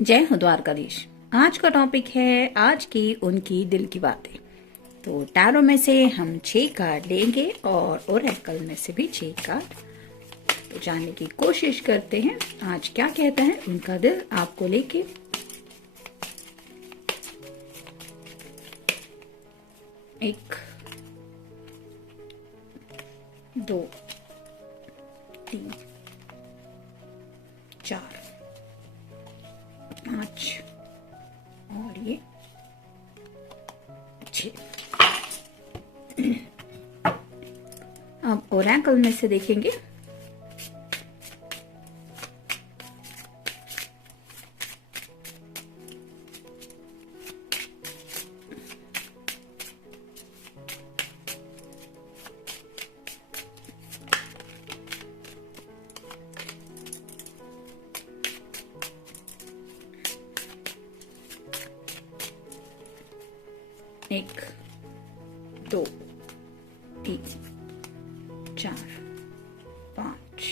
जय हो द्वारकाधीश। आज का टॉपिक है आज की उनकी दिल की बातें। तो टैरो में से हम 6 कार्ड लेंगे और ओरेकल में से भी 6 कार्ड तो जानने की कोशिश करते हैं आज क्या कहता है उनका दिल आपको लेके। एक, दो, तीन, चार, 5 और ये 6। अब ओरेकल में से देखेंगे। एक, दो, तीन, चार, 5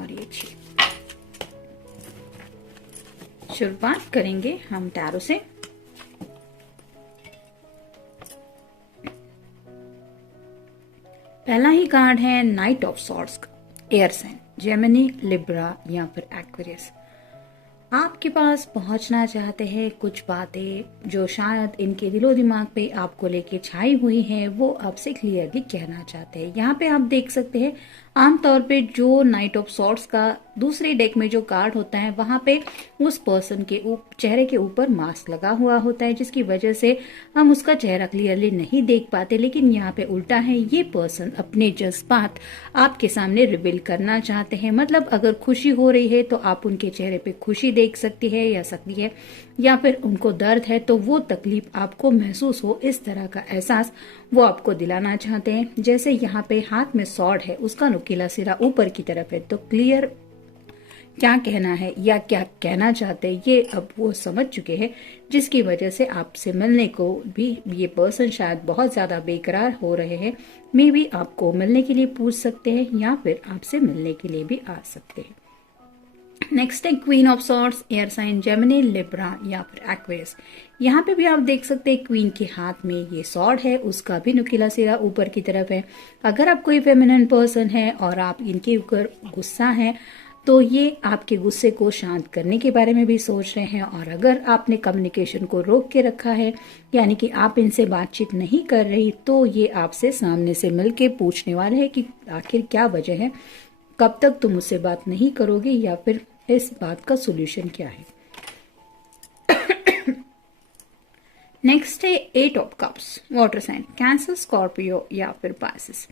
और ये 6। शुरुआत करेंगे हम टैरो से। पहला ही कार्ड है नाइट ऑफ सॉर्ड्स का, एयर साइन, जेमिनी, लिब्रा या फिर एक्वेरियस। आपके पास पहुंचना चाहते हैं कुछ बातें जो शायद इनके दिलो दिमाग पे आपको लेके छाई हुई हैं, वो आपसे क्लियरली कहना चाहते हैं। यहाँ पे आप देख सकते हैं आमतौर पे जो नाइट ऑफ सॉर्ड्स का दूसरे डेक में जो कार्ड होता है वहां पे उस पर्सन के चेहरे के ऊपर मास्क लगा हुआ होता है, जिसकी वजह से हम उसका चेहरा क्लियरली नहीं देख पाते। लेकिन यहाँ पे उल्टा है, ये पर्सन अपने जज्बात आपके सामने रिवील करना चाहते हैं। मतलब अगर खुशी हो रही है तो आप उनके चेहरे पे खुशी देख सकती है या फिर उनको दर्द है तो वो तकलीफ आपको महसूस हो, इस तरह का एहसास वो आपको दिलाना चाहते हैं। जैसे यहाँ पे हाथ में सॉर्ड है, उसका नुकीला सिरा ऊपर की तरफ है, तो क्लियर क्या कहना है या क्या कहना चाहते हैं ये अब वो समझ चुके हैं, जिसकी वजह से आपसे मिलने को भी ये पर्सन शायद बहुत ज्यादा बेकरार हो रहे हैं। मे भी आपको मिलने के लिए पूछ सकते हैं या फिर आपसे मिलने के लिए भी आ सकते हैं। नेक्स्ट है queen of swords, air sign, Gemini, Libra या फिर एक्वेरियस। यहाँ पे भी आप देख सकते हैं क्वीन के हाथ में ये सॉर्ड है, उसका भी नुकीला सिरा ऊपर की तरफ है। अगर आप कोई फेमिनिन पर्सन है और आप इनके ऊपर गुस्सा है तो ये आपके गुस्से को शांत करने के बारे में भी सोच रहे हैं। और अगर आपने कम्युनिकेशन को रोक के रखा है, यानी कि आप इनसे बातचीत नहीं कर रही, तो ये आपसे सामने से मिलके पूछने वाले हैं कि आखिर क्या वजह है, कब तक तुम मुझसे बात नहीं करोगे या फिर इस बात का सोल्यूशन क्या है। नेक्स्ट है 8 of cups, water sign, Cancer, Scorpio या फिर पाइसेस।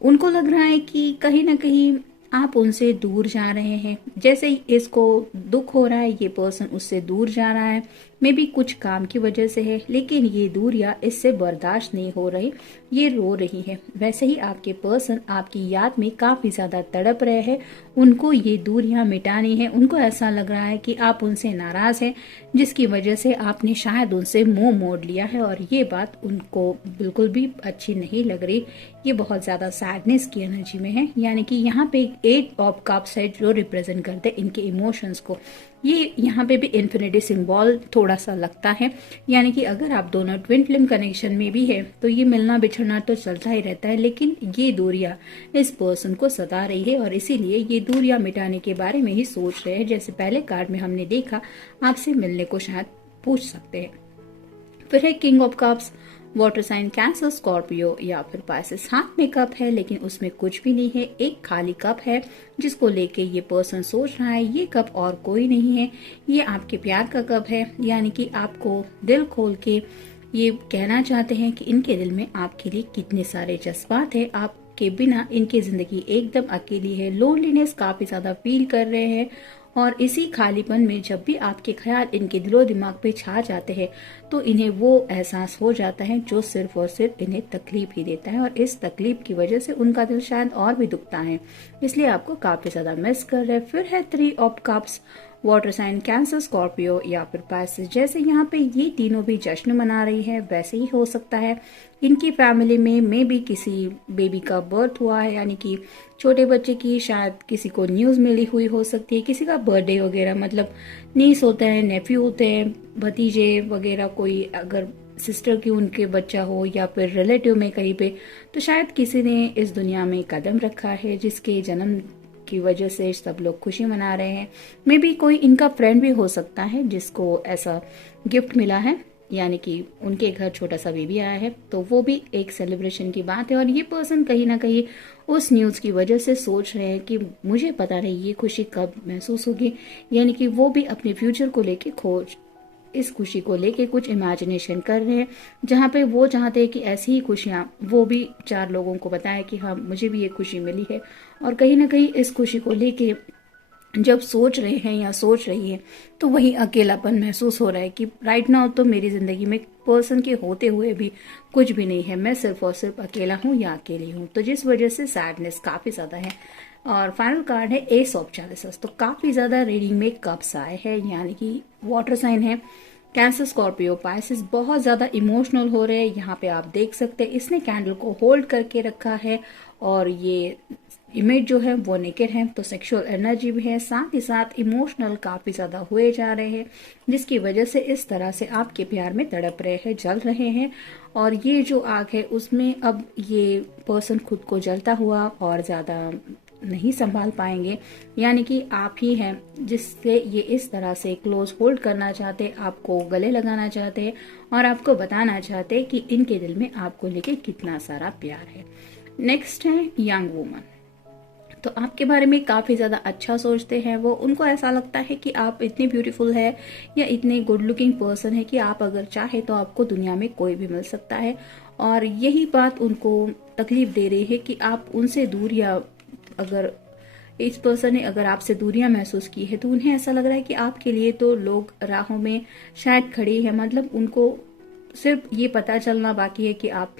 उनको लग रहा है कि कहीं ना कहीं आप उनसे दूर जा रहे हैं। जैसे ही इसको दुख हो रहा है, ये पर्सन उससे दूर जा रहा है, मे बी कुछ काम की वजह से है, लेकिन ये दूरियां इससे बर्दाश्त नहीं हो रही, ये रो रही है। वैसे ही आपके पर्सन आपकी याद में काफी ज्यादा तड़प रहे हैं, उनको ये दूरियां मिटानी है। उनको ऐसा लग रहा है कि आप उनसे नाराज हैं, जिसकी वजह से आपने शायद उनसे मुंह मोड़ लिया है और ये बात उनको बिल्कुल भी अच्छी नहीं लग रही। ये बहुत ज्यादा सैडनेस की एनर्जी में है, यानी कि यहाँ पे 8 ऑफ कप्स है जो रिप्रेजेंट करते हैं इनके इमोशंस को। ये यहाँ पे भी इन्फिनिटी सिंबल थोड़ा सा लगता है, यानी कि अगर आप दोनों ट्विन फ्लेम कनेक्शन में भी है तो ये मिलना बिछड़ना तो चलता ही रहता है, लेकिन ये दूरियां इस पर्सन को सता रही है और इसीलिए ये दूरियां मिटाने के बारे में ही सोच रहे हैं। जैसे पहले कार्ड में हमने देखा, आपसे मिलने को शायद पूछ सकते हैं। फिर है king of cups, water sign, Cancer, Scorpio या फिर पाइसेस। हाथ में कप है लेकिन उसमें कुछ भी नहीं है, एक खाली कप है जिसको लेके ये पर्सन सोच रहा है। ये कप और कोई नहीं है, ये आपके प्यार का कप है, यानी कि आपको दिल खोल के ये कहना चाहते हैं कि इनके दिल में आपके लिए कितने सारे जज्बात है। आपके बिना इनकी जिंदगी एकदम अकेली है, लोनलीनेस काफी ज्यादा फील कर रहे हैं। और इसी खालीपन में जब भी आपके ख्याल इनके दिलो दिमाग पे छा जाते हैं तो इन्हें वो एहसास हो जाता है जो सिर्फ और सिर्फ इन्हें तकलीफ ही देता है, और इस तकलीफ की वजह से उनका दिल शायद और भी दुखता है, इसलिए आपको काफी ज्यादा मिस कर रहे हैं। फिर है 3 of cups, water sign Cancer, Scorpio या फिर पाइसेस। जैसे यहाँ पे ये तीनों भी जश्न मना रही है, वैसे ही हो सकता है इनकी फैमिली में मे भी किसी बेबी का बर्थ हुआ है, यानी कि छोटे बच्चे की शायद किसी को न्यूज मिली हुई हो सकती है, किसी का बर्थडे वगैरह, मतलब नीस होते हैं, नेफ्यू होते हैं, भतीजे वगैरह, कोई अगर सिस्टर की उनके बच्चा हो या फिर रिलेटिव में कहीं पे, तो शायद किसी ने इस दुनिया में कदम रखा है जिसके जन्म की वजह से सब लोग खुशी मना रहे हैं। मे बी कोई इनका फ्रेंड भी हो सकता है जिसको ऐसा गिफ्ट मिला है, यानी कि उनके घर छोटा सा बेबी आया है, तो वो भी एक सेलिब्रेशन की बात है। और ये पर्सन कहीं ना कहीं उस न्यूज की वजह से सोच रहे हैं कि मुझे पता नहीं ये खुशी कब महसूस होगी, यानी कि वो भी अपने फ्यूचर को लेके इस खुशी को लेके कुछ इमेजिनेशन कर रहे हैं, जहाँ पे वो चाहते हैं कि ऐसी ही खुशियां वो भी 4 लोगों को बताएं कि हाँ मुझे भी ये खुशी मिली है। और कहीं ना कहीं इस खुशी को लेके जब सोच रहे हैं या सोच रही है, तो वही अकेलापन महसूस हो रहा है कि राइट नाउ तो मेरी जिंदगी में पर्सन के होते हुए भी कुछ भी नहीं है, मैं सिर्फ और सिर्फ अकेला हूँ या अकेली हूँ, तो जिस वजह से सैडनेस काफी ज्यादा है। और फाइनल कार्ड है एस ऑफ चैलिसेस, तो काफी ज्यादा रीडिंग में कप्स आए हैं, यानी कि वाटर साइन है कैंसर, स्कॉर्पियो, पाइसेस, बहुत ज्यादा इमोशनल हो रहे हैं। यहाँ पे आप देख सकते हैं इसने कैंडल को होल्ड करके रखा है और ये इमेज जो है वो नेकेड है, तो सेक्सुअल एनर्जी भी है, साथ ही साथ इमोशनल काफी ज्यादा हुए जा रहे हैं, जिसकी वजह से इस तरह से आपके प्यार में तड़प रहे हैं, जल रहे हैं। और ये जो आग है उसमें अब ये पर्सन खुद को जलता हुआ और ज्यादा नहीं संभाल पाएंगे, यानी कि आप ही हैं जिससे ये इस तरह से क्लोज होल्ड करना चाहते, आपको गले लगाना चाहते हैं और आपको बताना चाहते हैं कि इनके दिल में आपको लेके कितना सारा प्यार है। नेक्स्ट है यंग वुमन, तो आपके बारे में काफी ज्यादा अच्छा सोचते हैं वो, उनको ऐसा लगता है कि आप इतनी ब्यूटीफुल है या इतने गुड लुकिंग पर्सन है कि आप अगर चाहे तो आपको दुनिया में कोई भी मिल सकता है। और यही बात उनको तकलीफ दे रही है कि आप उनसे दूर, या अगर इस पर्सन ने अगर आपसे दूरियां महसूस की है तो उन्हें ऐसा लग रहा है कि आपके लिए तो लोग राहों में शायद खड़ी है, मतलब उनको सिर्फ ये पता चलना बाकी है कि आप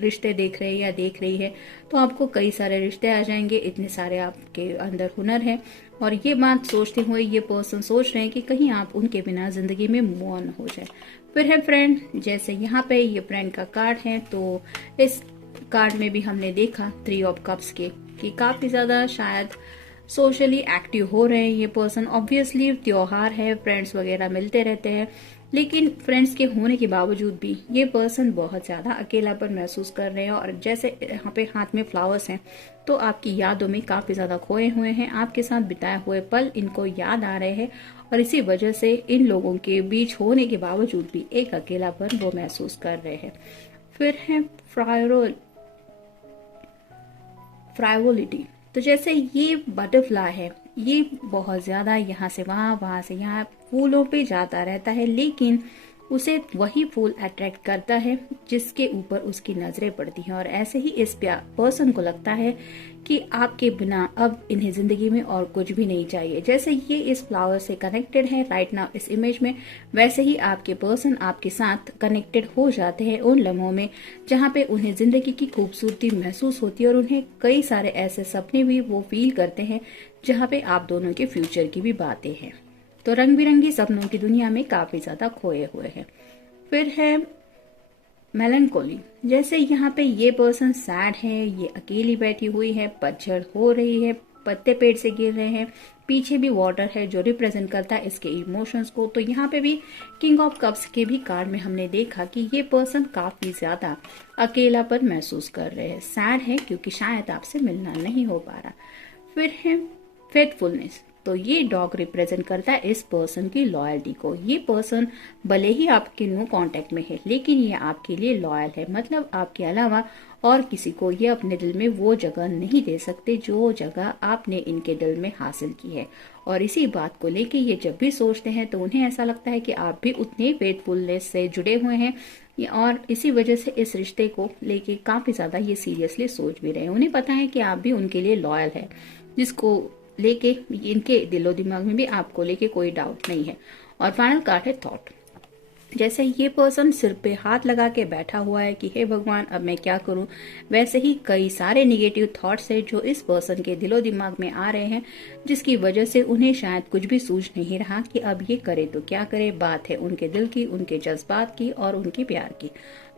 रिश्ते देख रहे हैं या देख रही है, तो आपको कई सारे रिश्ते आ जाएंगे, इतने सारे आपके अंदर हुनर है। और ये बात सोचते हुए ये पर्सन सोच रहे हैं कि कहीं आप उनके बिना जिंदगी में मूव ऑन हो जाए। फिर है फ्रेंड, जैसे यहाँ पे ये फ्रेंड का कार्ड है, तो इस कार्ड में भी हमने देखा 3 ऑफ कप्स के कि काफी ज्यादा शायद सोशली एक्टिव हो रहे हैं ये पर्सन। ऑब्वियसली त्योहार है, फ्रेंड्स वगैरह मिलते रहते हैं, लेकिन फ्रेंड्स के होने के बावजूद भी ये पर्सन बहुत ज्यादा अकेलापन महसूस कर रहे हैं। और जैसे यहाँ पे हाथ में फ्लावर्स हैं, तो आपकी यादों में काफी ज्यादा खोए हुए हैं, आपके साथ बिताए हुए पल इनको याद आ रहे हैं, और इसी वजह से इन लोगों के बीच होने के बावजूद भी एक अकेलापन वो महसूस कर रहे हैं। फिर है फ्राइवोलिटी, तो जैसे ये बटरफ्लाई है, ये बहुत ज्यादा यहाँ से वहां से यहाँ फूलों पे जाता रहता है, लेकिन उसे वही फूल अट्रैक्ट करता है जिसके ऊपर उसकी नजरें पड़ती हैं। और ऐसे ही इस पर्सन को लगता है कि आपके बिना अब इन्हें जिंदगी में और कुछ भी नहीं चाहिए। जैसे ये इस फ्लावर से कनेक्टेड है राइट नाउ इस इमेज में, वैसे ही आपके पर्सन आपके साथ कनेक्टेड हो जाते हैं उन लम्हों में जहाँ पे उन्हें जिंदगी की खूबसूरती महसूस होती है, और उन्हें कई सारे ऐसे सपने भी वो फील करते हैं जहाँ पे आप दोनों के फ्यूचर की भी बातें हैं। तो रंग बिरंगी सपनों की दुनिया में काफी ज्यादा खोए हुए हैं। फिर है मेलनकोली, जैसे यहाँ पे ये पर्सन सैड है, ये अकेली बैठी हुई है, पतझड़ हो रही है, पत्ते पेड़ से गिर रहे हैं, पीछे भी वाटर है जो रिप्रेजेंट करता है इसके इमोशंस को। तो यहाँ पे भी किंग ऑफ कप्स के भी कार्ड में हमने देखा कि ये पर्सन काफी ज्यादा अकेलापन महसूस कर रहे हैं, सैड है क्योंकि शायद आपसे मिलना नहीं हो पा रहा। फिर है फेथफुलनेस, तो ये डॉग रिप्रेजेंट करता है इस पर्सन की लॉयल्टी को। ये पर्सन भले ही आपके नो कांटेक्ट में है, लेकिन ये आपके लिए लॉयल है, मतलब आपके अलावा और किसी को ये अपने दिल में वो जगह नहीं दे सकते जो जगह आपने इनके दिल में हासिल की है। और इसी बात को लेके ये जब भी सोचते हैं तो उन्हें ऐसा लगता है कि आप भी उतने फेथफुलनेस से जुड़े हुए हैं, और इसी वजह से इस रिश्ते को लेके काफी ज्यादा ये सीरियसली सोच भी रहे हैं। उन्हें पता है कि आप भी उनके लिए लॉयल है, जिसको लेके इनके दिलो दिमाग में भी आपको लेके कोई डाउट नहीं है। और फाइनल कार्ड है थॉट, जैसे ये पर्सन सिर पे हाथ लगा के बैठा हुआ है कि हे भगवान अब मैं क्या करूं, वैसे ही कई सारे निगेटिव थॉट्स है जो इस पर्सन के दिलो दिमाग में आ रहे हैं, जिसकी वजह से उन्हें शायद कुछ भी सूझ नहीं रहा कि अब ये करे तो क्या करे। बात है उनके दिल की, उनके जज्बात की और उनके प्यार की।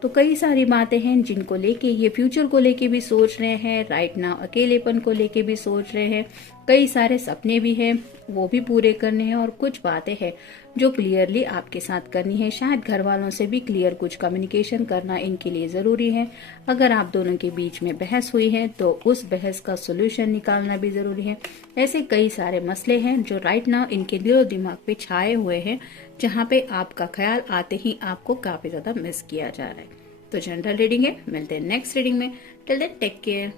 तो कई सारी बातें हैं जिनको लेके ये फ्यूचर को लेके भी सोच रहे हैं, राइट नाउ अकेलेपन को लेके भी सोच रहे हैं, कई सारे सपने भी हैं वो भी पूरे करने हैं, और कुछ बातें हैं जो क्लियरली आपके साथ करनी है। शायद घर वालों से भी क्लियर कुछ कम्युनिकेशन करना इनके लिए जरूरी है। अगर आप दोनों के बीच में बहस हुई है तो उस बहस का सोल्यूशन निकालना भी जरूरी है। ऐसे कई सारे मसले हैं जो राइट नाउ इनके दिलो दिमाग पे छाए हुए हैं, जहाँ पे आपका ख्याल आते ही आपको काफी ज्यादा मिस किया जा रहा है। तो जनरल रीडिंग है, मिलते हैं नेक्स्ट रीडिंग में। Till then take care.